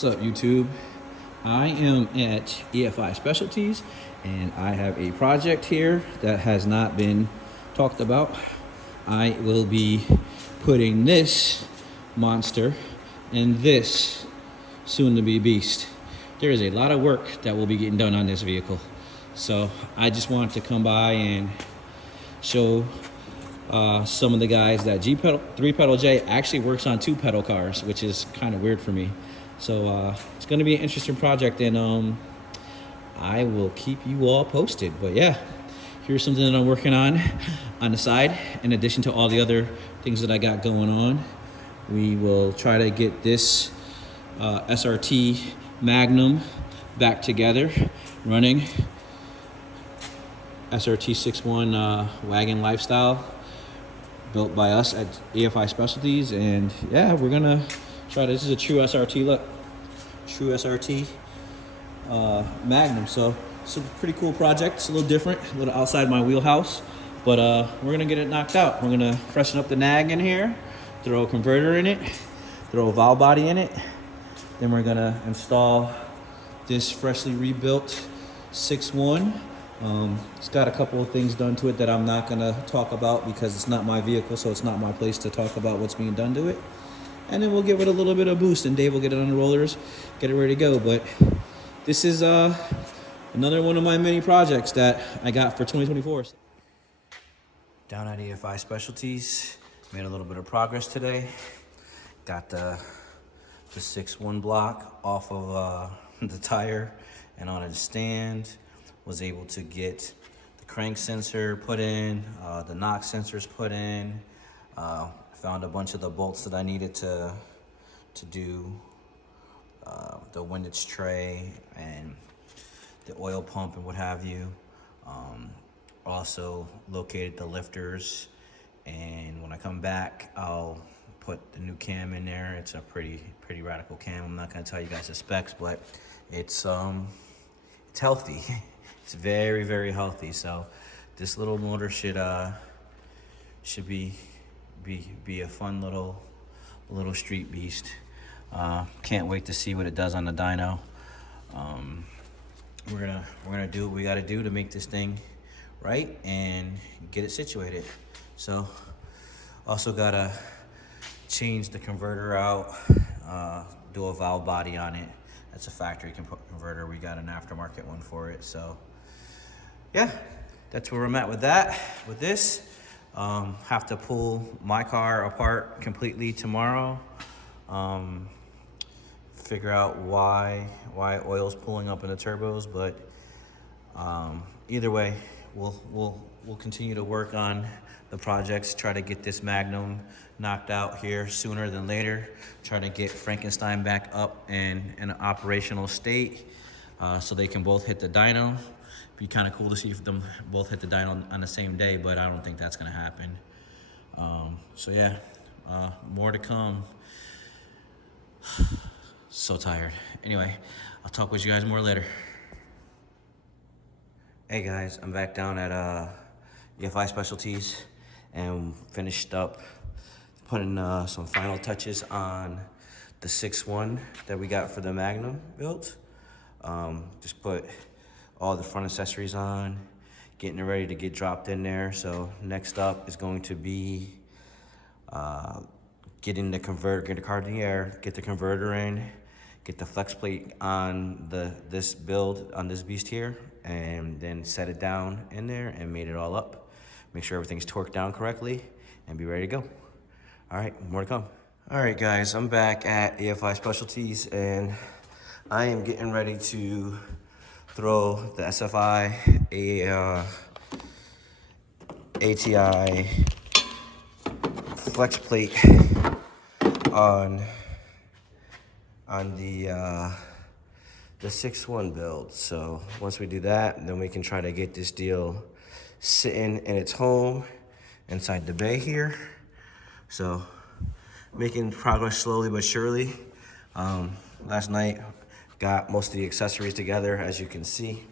What's up, YouTube? I am at EFI Specialties and I have a project here that has not been talked about. I will be putting this monster in this soon-to-be beast. There is a lot of work that will be getting done on this vehicle. So I just wanted to come by and show some of the guys that 3-pedal J actually works on 2-pedal cars, which is kind of weird for me. So it's going to be an interesting project, and I will keep you all posted. But yeah, here's something that I'm working on the side. In addition to all the other things that I got going on, we will try to get this SRT Magnum back together, running. SRT8 wagon lifestyle, built by us at EFI Specialties. And yeah, we're gonna try this. Is a true SRT look, true SRT Magnum. So it's a pretty cool project. It's a little different, a little outside my wheelhouse, but we're gonna get it knocked out. We're gonna freshen up the nag in here, throw a converter in it, throw a valve body in it. Then we're gonna install this freshly rebuilt 6.1. It's got a couple of things done to it that I'm not gonna talk about because it's not my vehicle, so it's not my place to talk about what's being done to it. And then we'll give it a little bit of boost, and Dave will get it on the rollers, get it ready to go. But this is another one of my many projects that I got for 2024. Down at EFI Specialties, made a little bit of progress today. Got the 6.1 block off of the tire and on a stand. Was able to get the crank sensor put in, the knock sensors put in. Found a bunch of the bolts that I needed to do the windage tray and the oil pump and what have you. Also located the lifters, and when I come back, I'll put the new cam in there. It's a pretty radical cam. I'm not gonna tell you guys the specs, but it's healthy. It's very, very healthy. So this little motor should be a fun little street beast. Can't wait to see what it does on the dyno. We're gonna do what we gotta do to make this thing right and get it situated. So also gotta change the converter out, do a valve body on it. That's a factory converter. We got an aftermarket one for it. So yeah, that's where I'm at with that. With this, have to pull my car apart completely tomorrow. Figure out why oil's pulling up in the turbos, but either way, we'll continue to work on the projects. Try to get this Magnum knocked out here sooner than later. Try to get Frankenstein back up in an operational state, so they can both hit the dyno. Be kind of cool to see if them both hit the dyno on the same day, but I don't think that's gonna happen. So yeah, more to come. So tired. Anyway, I'll talk with you guys more later. Hey guys, I'm back down at EFI Specialties and finished up putting some final touches on the 6.1 that we got for the Magnum built. Just put all the front accessories on, getting it ready to get dropped in there. So next up is going to be getting the converter, get the car in the air, get the converter in, get the flex plate on this build, on this beast here, and then set it down in there and made it all up. Make sure everything's torqued down correctly and be ready to go. All right, more to come. All right, guys, I'm back at EFI Specialties and I am getting ready to throw the SFI ATI flex plate on the 6.1 build. So once we do that, then we can try to get this deal sitting in its home inside the bay here. So making progress slowly but surely. Last night got most of the accessories together, as you can see.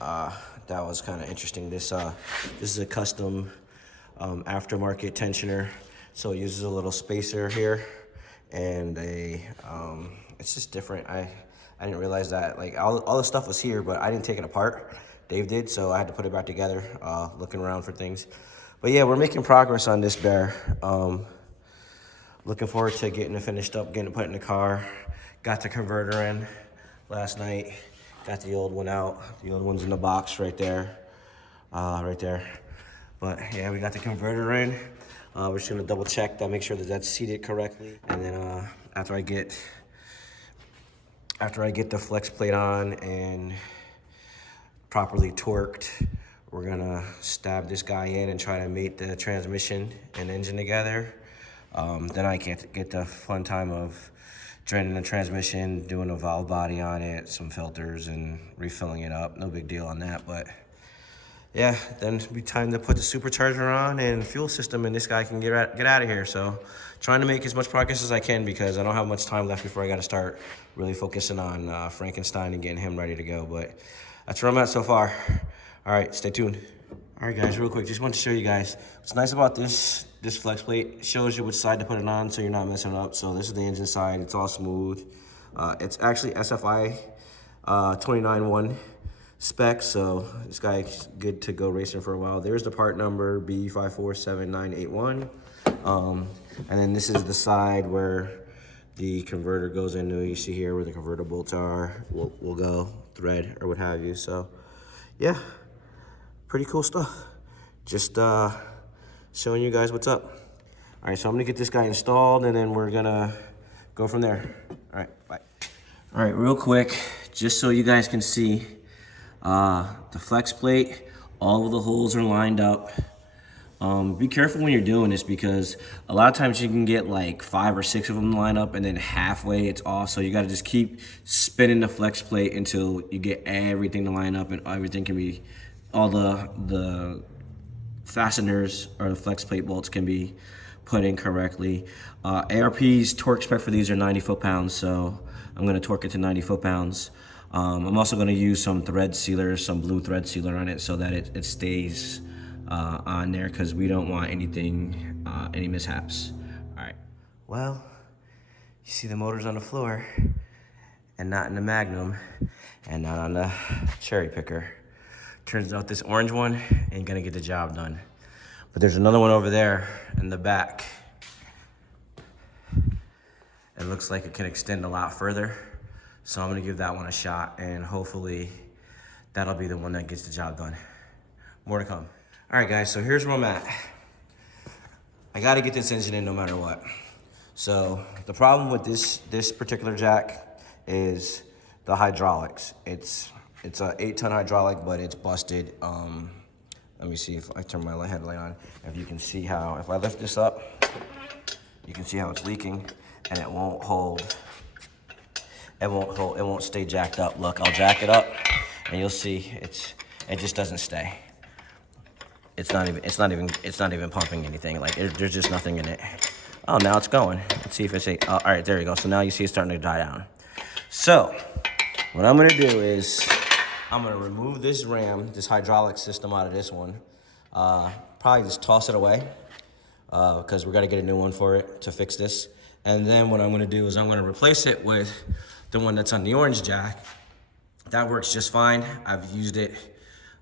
That was kind of interesting. This is a custom aftermarket tensioner, so it uses a little spacer here and it's just different. I didn't realize that, like, all the stuff was here, but I didn't take it apart. Dave did, so I had to put it back together, looking around for things. But yeah, we're making progress on this bear. Looking forward to getting it finished up, getting it put in the car. Got the converter in last night. Got the old one out. The old one's in the box right there. Right there. But yeah, we got the converter in. We're just gonna double check that, make sure that that's seated correctly. And then after I get the flex plate on and properly torqued, we're gonna stab this guy in and try to mate the transmission and engine together. Then I get the fun time of draining the transmission, doing a valve body on it, some filters, and refilling it up. No big deal on that, but yeah, then it'll be time to put the supercharger on and fuel system, and this guy can get out of here. So trying to make as much progress as I can, because I don't have much time left before I got to start really focusing on Frankenstein and getting him ready to go. But that's where I'm at so far. All right, stay tuned. All right, guys, real quick, just want to show you guys what's nice about this flex plate. It shows you which side to put it on, so you're not messing it up. So this is the engine side. It's all smooth. It's actually SFI 29.1 spec, so this guy's good to go racing for a while. There's the part number, B547981. And then this is the side where the converter goes into. You see here where the converter bolts are. Will go thread or what have you. So yeah, pretty cool stuff. Just showing you guys what's up. All right, so I'm gonna get this guy installed, and then we're gonna go from there. All right, bye. All right, real quick, just so you guys can see, the flex plate, all of the holes are lined up. Be careful when you're doing this, because a lot of times you can get like 5 or 6 of them lined up, and then halfway it's off. So you got to just keep spinning the flex plate until you get everything to line up, and everything can be, all the fasteners or the flex plate bolts can be put in correctly. ARP's torque spec for these are 90 foot-pounds, so I'm going to torque it to 90 foot-pounds. I'm also going to use some thread sealer, some blue thread sealer on it, so that it stays on there, because we don't want anything, any mishaps. All right. Well, you see the motors on the floor, and not in the Magnum, and not on the cherry picker. Turns out this orange one ain't gonna get the job done. But there's another one over there in the back. It looks like it can extend a lot further. So I'm gonna give that one a shot, and hopefully that'll be the one that gets the job done. More to come. All right, guys, so here's where I'm at. I gotta get this engine in no matter what. So the problem with this particular jack is the hydraulics. It's a 8-ton hydraulic, but it's busted. Let me see if I turn my headlight on. If you can see how, if I lift this up, you can see how it's leaking, and it won't hold. It won't stay jacked up. Look, I'll jack it up, and you'll see it just doesn't stay. It's not even pumping anything. Like, there's just nothing in it. Oh, now it's going. Let's see if it's all right. There you go. So now you see it's starting to die down. So what I'm gonna do is I'm gonna remove this ram, this hydraulic system out of this one. Probably just toss it away, because we're gonna get a new one for it to fix this. And then what I'm gonna do is I'm gonna replace it with the one that's on the orange jack. That works just fine. I've used it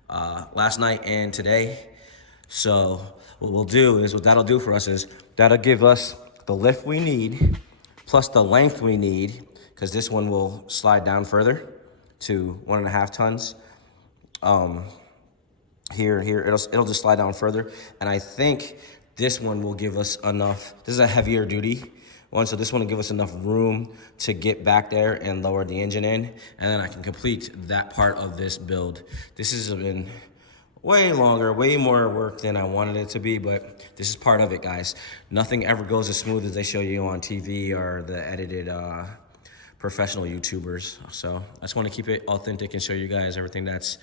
last night and today. So what we'll do is, what that'll do for us is, that'll give us the lift we need, plus the length we need, because this one will slide down further to 1.5 tons. Here, it'll just slide down further. And I think this one will give us enough. This is a heavier duty one, so this one will give us enough room to get back there and lower the engine in, and then I can complete that part of this build. This has been way longer, way more work than I wanted it to be, but this is part of it, guys. Nothing ever goes as smooth as they show you on TV or the edited professional YouTubers. So I just want to keep it authentic and show you guys everything that's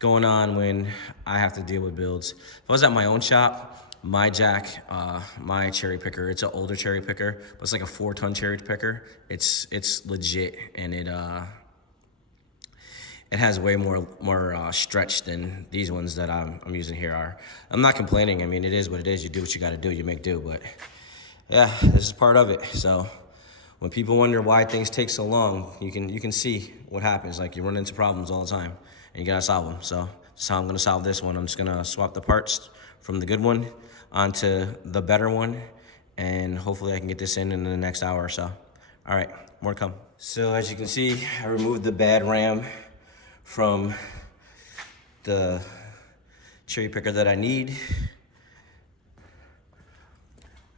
going on when I have to deal with builds. If I was at my own shop, my jack, my cherry picker, it's an older cherry picker, but it's like a 4-ton cherry picker. It's legit, and it has way more stretch than these ones that I'm using here are. I'm not complaining. I mean, it is what it is. You do what you got to do. You make do. But yeah, this is part of it. So when people wonder why things take so long, you can see what happens. Like, you run into problems all the time, and you gotta solve them. So that's how I'm gonna solve this one. I'm just gonna swap the parts from the good one onto the better one, and hopefully I can get this in the next hour or so. All right, more to come. So as you can see, I removed the bad RAM from the cherry picker that I need.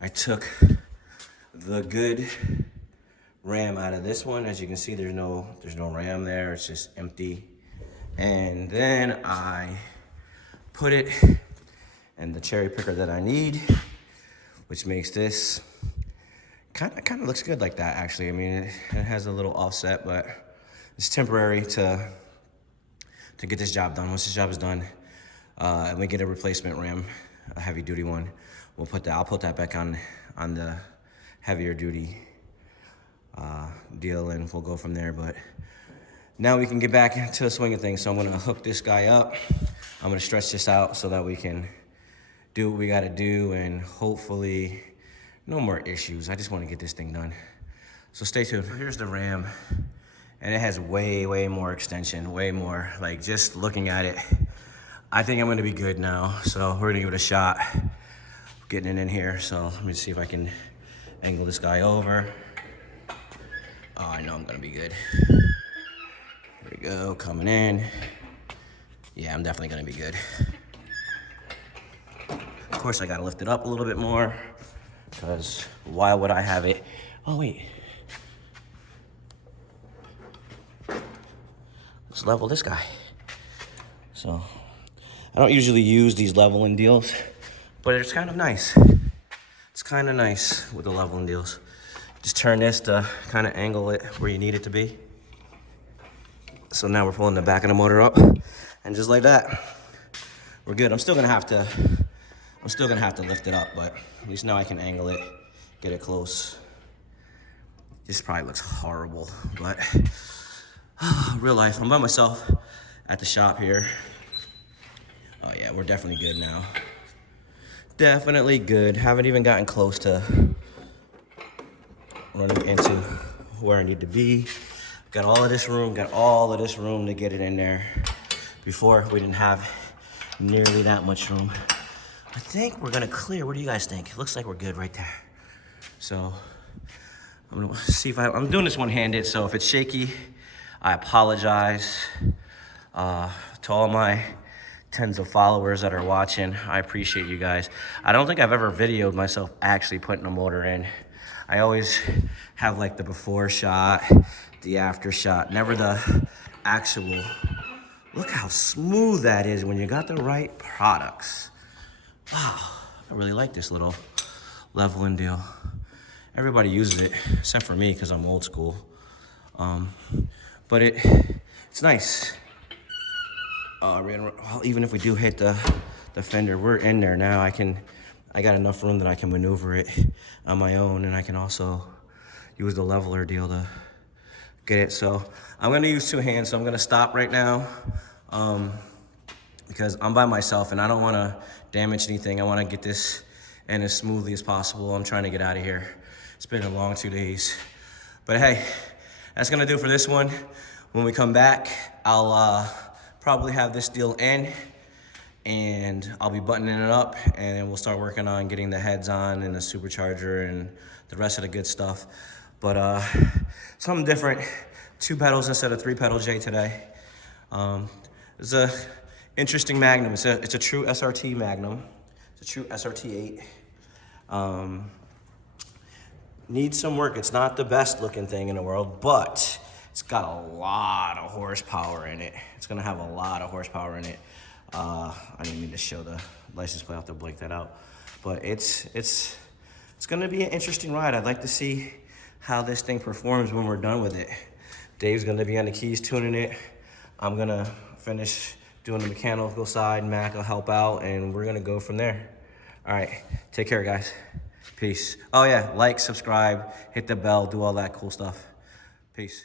I took the good RAM out of this one. As you can see, there's no RAM there. It's just empty. And then I put it in the cherry picker that I need, which makes this kind of looks good like that, actually. I mean, it has a little offset, but it's temporary to get this job done. Once this job is done, and we get a replacement RAM, a heavy duty one, I'll put that back on the heavier duty deal, and we'll go from there. But now we can get back into the swing of things. So I'm gonna hook this guy up. I'm gonna stretch this out so that we can do what we gotta do, and hopefully no more issues. I just wanna get this thing done. So stay tuned. So here's the RAM, and it has way more extension, way more. Like, just looking at it, I think I'm gonna be good now. So we're gonna give it a shot, getting it in here. So let me see if I can angle this guy over. Oh, I know I'm gonna be good. There we go, coming in. Yeah, I'm definitely gonna be good. Of course, I gotta lift it up a little bit more, because why would I have it? Oh, wait. Let's level this guy. So, I don't usually use these leveling deals, but it's kind of nice. It's kind of nice with the leveling deals. Just turn this to kind of angle it where you need it to be. So now we're pulling the back of the motor up, and just like that, we're good. I'm still gonna have to lift it up, but at least now I can angle it, get it close. This probably looks horrible, but real life. I'm by myself at the shop here. Oh yeah, we're definitely good now. Definitely good. Haven't even gotten close to running into where I need to be. Got all of this room to get it in there. Before, we didn't have nearly that much room. I think we're gonna clear. What do you guys think? It looks like we're good right there. So I'm gonna see if I'm doing this one-handed, so if it's shaky, I apologize. To all my tens of followers that are watching, I appreciate you guys. I don't think I've ever videoed myself actually putting a motor in. I always have like the before shot, the after shot, never the actual. Look how smooth that is when you got the right products. Wow, I really like this little leveling deal. Everybody uses it, except for me, because I'm old school. But it's nice. Well, even if we do hit the fender, we're in there now. I got enough room that I can maneuver it on my own, and I can also use the leveler deal to get it. So I'm gonna use two hands, so I'm gonna stop right now because I'm by myself and I don't wanna damage anything. I wanna get this in as smoothly as possible. I'm trying to get out of here. It's been a long 2 days. But hey, that's gonna do it for this one. When we come back, I'll probably have this deal in, and I'll be buttoning it up, and then we'll start working on getting the heads on and the supercharger and the rest of the good stuff. But something different, 2 pedals instead of 3 pedal J today. It's a interesting Magnum. It's a true SRT Magnum. It's a true SRT8. Needs some work. It's not the best looking thing in the world, but it's got a lot of horsepower in it. It's gonna have a lot of horsepower in it. I didn't mean to show the license plate. I'll have to blank that out. But it's gonna be an interesting ride. I'd like to see how this thing performs when we're done with it. Dave's gonna be on the keys tuning it. I'm gonna finish doing the mechanical side. Mac will help out, and we're gonna go from there. All right, take care, guys. Peace. Oh yeah, like, subscribe, hit the bell, do all that cool stuff. Peace.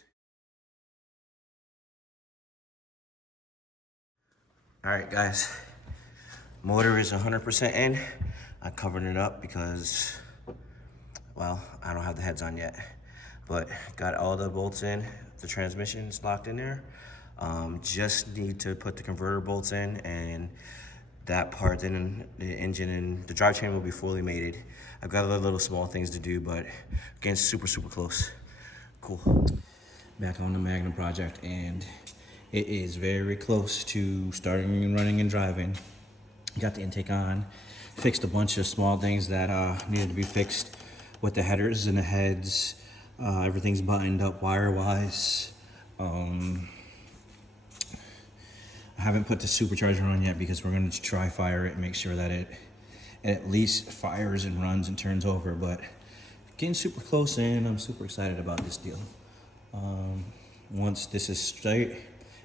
All right, guys. Motor is 100% in. I covered it up because, well, I don't have the heads on yet. but got all the bolts in. The transmission's locked in there. Just need to put the converter bolts in, and that part, then the engine and the drivetrain will be fully mated. I've got other little small things to do, but again, super close. Cool. Back on the Magnum Project, and it is very close to starting and running and driving. Got the intake on, fixed a bunch of small things that needed to be fixed with the headers and the heads. Everything's buttoned up wire-wise. I haven't put the supercharger on yet because we're going to try fire it and make sure that it at least fires and runs and turns over, but getting super close, and I'm super excited about this deal. Once this is straight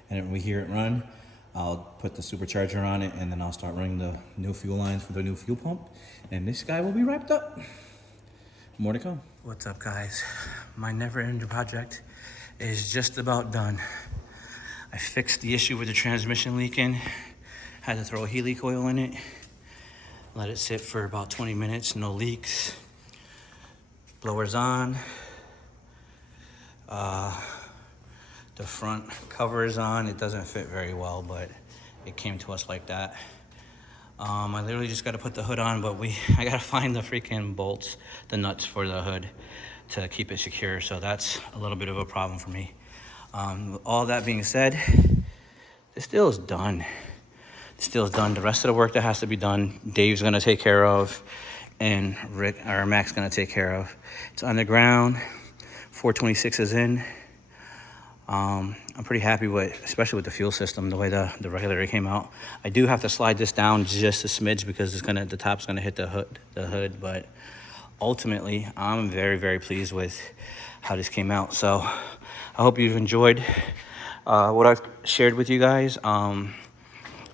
and we hear it run, I'll put the supercharger on it, and then I'll start running the new fuel lines for the new fuel pump, and this guy will be wrapped up. More to come. What's up, guys? My never-ending project is just about done. I fixed the issue with the transmission leaking. Had to throw a Healy coil in it. Let it sit for about 20 minutes, no leaks. Blower's on. The front cover is on. It doesn't fit very well, but it came to us like that. I literally just got to put the hood on, but I got to find the freaking bolts, the nuts for the hood to keep it secure. So that's a little bit of a problem for me. All that being said, this deal is done. This deal is done. The rest of the work that has to be done, Dave's going to take care of, and Mac's going to take care of. It's underground. 426 is in. I'm pretty happy with, especially with the fuel system, the way the regulator came out. I do have to slide this down just a smidge because the top's gonna hit the hood, but ultimately I'm very pleased with how this came out. So I hope you've enjoyed what I've shared with you guys. I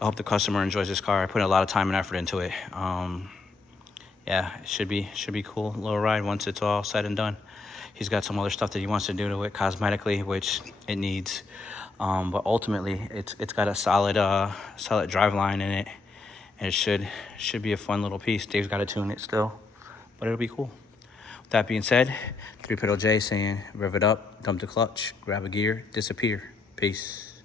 hope the customer enjoys this car. I put a lot of time and effort into it. Yeah, it should be cool little ride once it's all said and done. He's got some other stuff that he wants to do to it cosmetically, which it needs. But ultimately, it's got a solid drive line in it, and it should be a fun little piece. Dave's got to tune it still, but it'll be cool. With that being said, 3-pedal J saying, rev it up, dump the clutch, grab a gear, disappear. Peace.